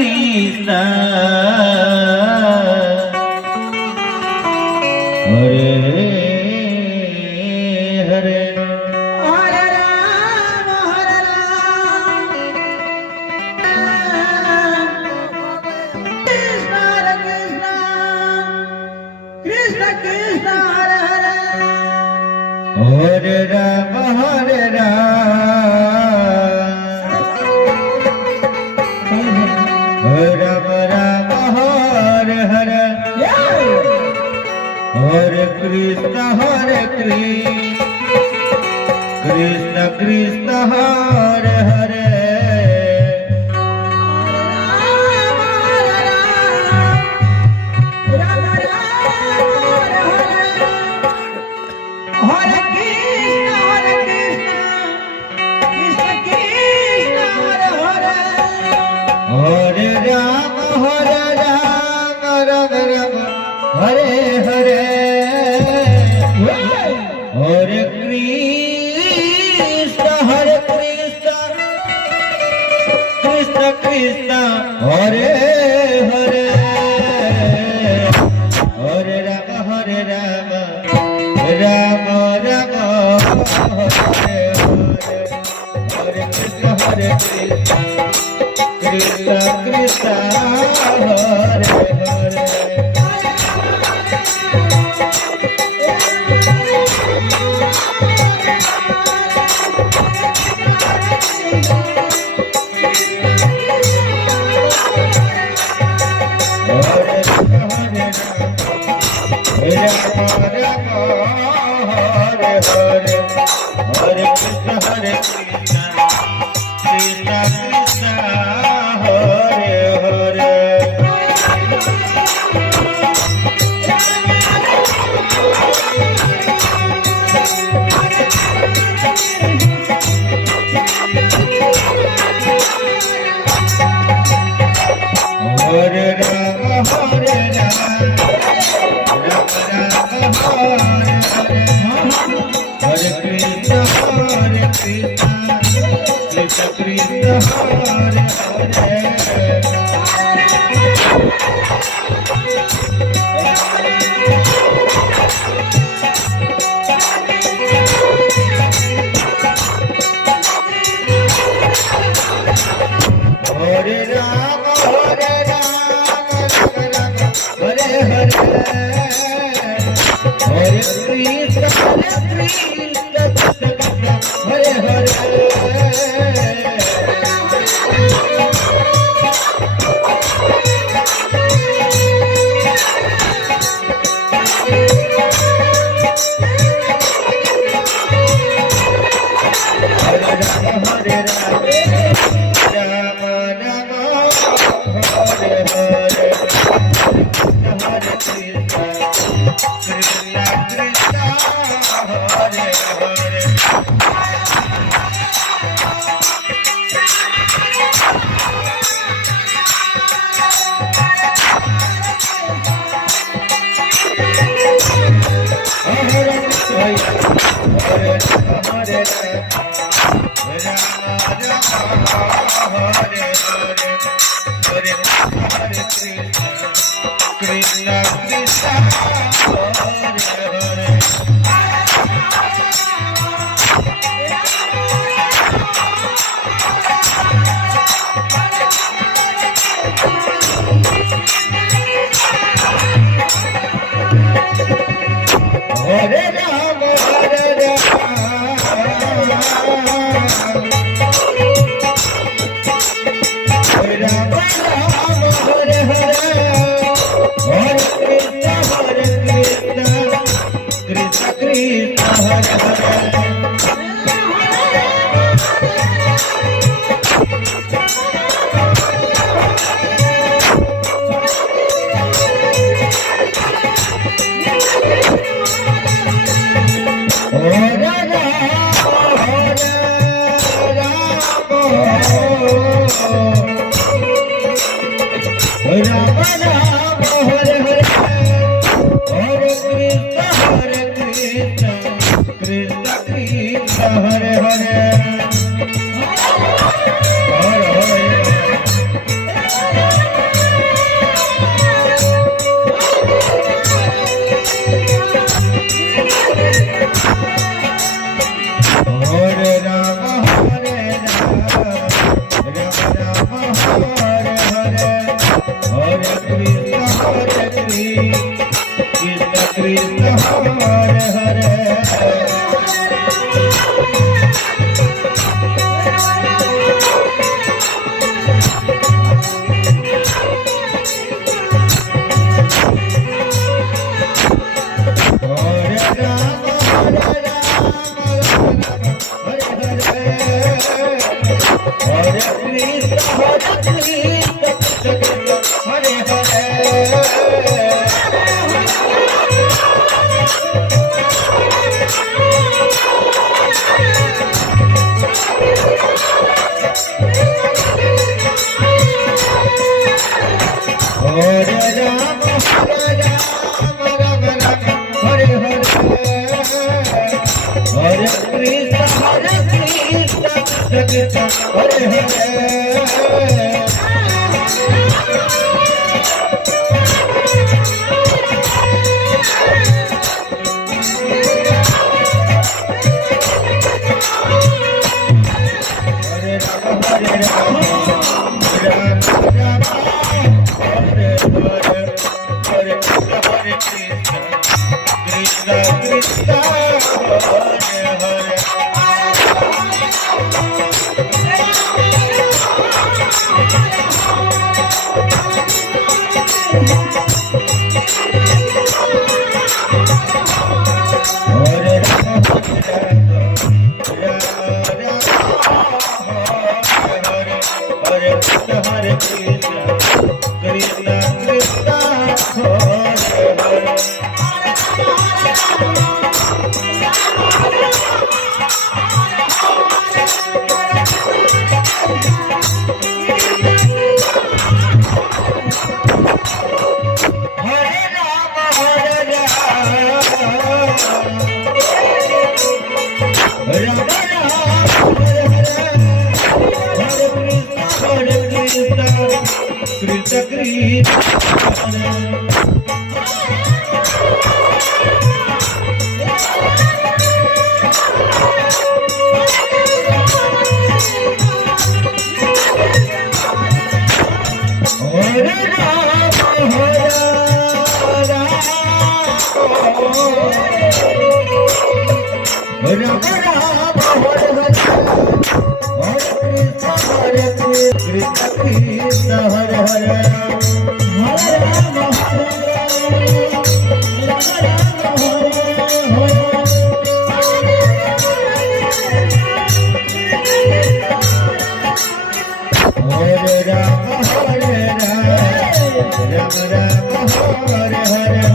Krishna Hare Hare Hare Ram Krishna Hare Krishna Krishna Krishna Hare Hare Hare Ram Ram Hare Hare Hare Krishna Krishna Krishna Hare Hare Hare Ram Ram Ram Hare Hare Hare Krishna Krishna Krishna Hare Hare Hare Ram Ram Ram Hare Hare Krishna Krishna Krishna Hare Hare Hare Krishna Krishna Krishna Hare Hare Hare Ram Hare Krishna Krishna Krishna Hare Hare Hare Ram Hare Hare Hare Krishna Hare Hare Krishna Krishna Hare Hare Hare Ram Ram Hare Hare Hare Krishna Krishna Hare Hare Hare Hare Krishna Hare Hare Hare Rama Hare Rama Rama Rama Hare Hare Hare Krishna Hare Krishna Krishna Krishna Hare Hare Hare Rama Hare Rama Hare Krishna Hare Krishna Krishna Krishna Hare Hare Hare Rama Hare Rama Rama Rama Hare Hare Hare Krishna Krishna Krishna Hare Hare Rama Hare Rama Rama Rama Hare Krishna Krishna Hare Hare Hare Rama Hare Rama Hare Rama Rama Rama Hare Hare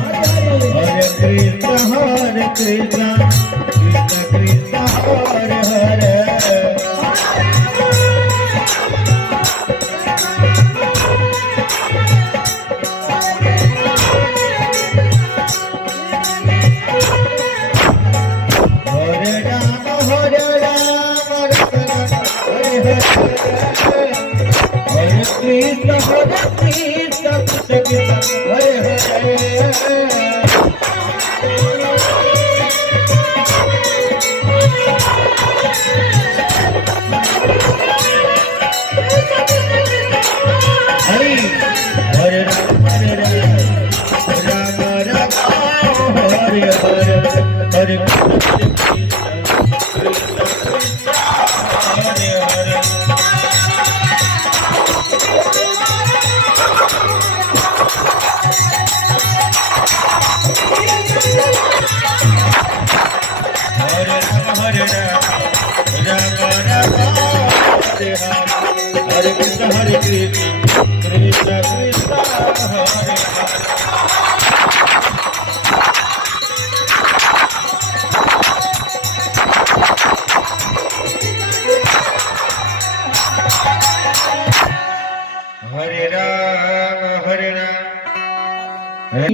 Hare Krishna Krishna Krishna Hare Hare Hare Rama Hare Rama Hare Hare Hare Krishna Krishna Krishna Hare Hare Hare Hare Rama Rama Rama Hare Hare Hare Krishna Krishna Krishna Hare Hare Hare Rama Hare Rama Rama Hare Hare Hare Krishna Krishna Krishna Hare Hare Rama Hare Rama